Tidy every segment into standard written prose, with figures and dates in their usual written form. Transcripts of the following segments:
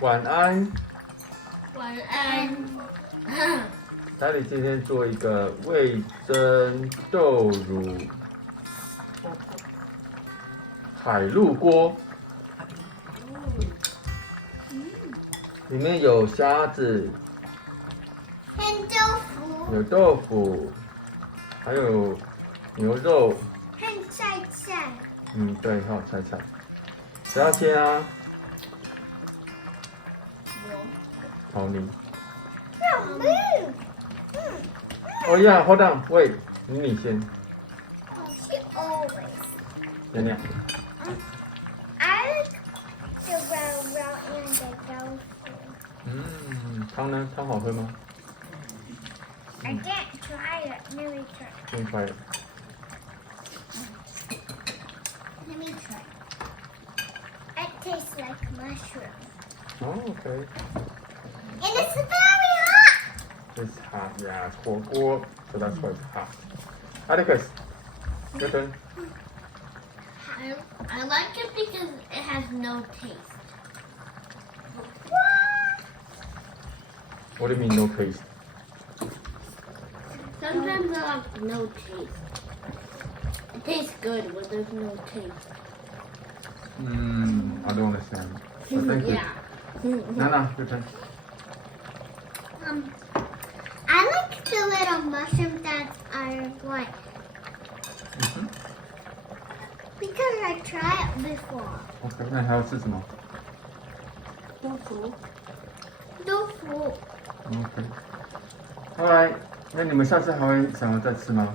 晚安，晚安。达里今天做一个味噌豆乳海陆锅，里面有虾子，有豆腐，还有牛肉，和菜菜。对，还有菜菜。谁要先啊？好，你。Oh yeah, hold on, wait， 你先。She always. 娘娘。I like the round and the tofu. 汤呢？汤好喝吗 I can't try it. Let me try. Let me try it. Let me try. It tastes like mushroom. Oh, okay. And it's very hot. It's hot, yeah. It's 火锅, so that's why it's hot. Atticus, your turn. I like it because it has no taste. What do you mean no taste? Sometimes I have no taste. It tastes good, but there's no taste. I don't understand. But thank you. Yeah. Nana, your turn. I like the little mushrooms that are white. Because I tried it before. OK， 那你还要吃什么豆腐。 ？OK。后来，那你们下次还会想要再吃吗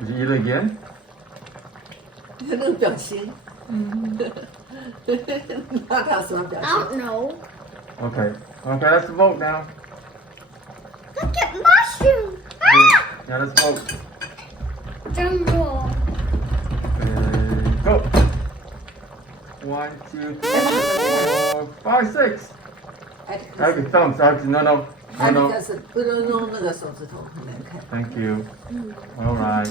？Would you eat it again? 那个表情，那他什么表 I 情？ don't know. OK. OK, let's vote now. Look at mushroom. Yeah, let's vote. Drum roll. And go. 1, 2, 3, 4, 5, 6. 艾 Happy thumbs, Happy. No, no, 艾 no, 迪 no. 克斯不能弄那个手指头，很难看。 Thank you. All right.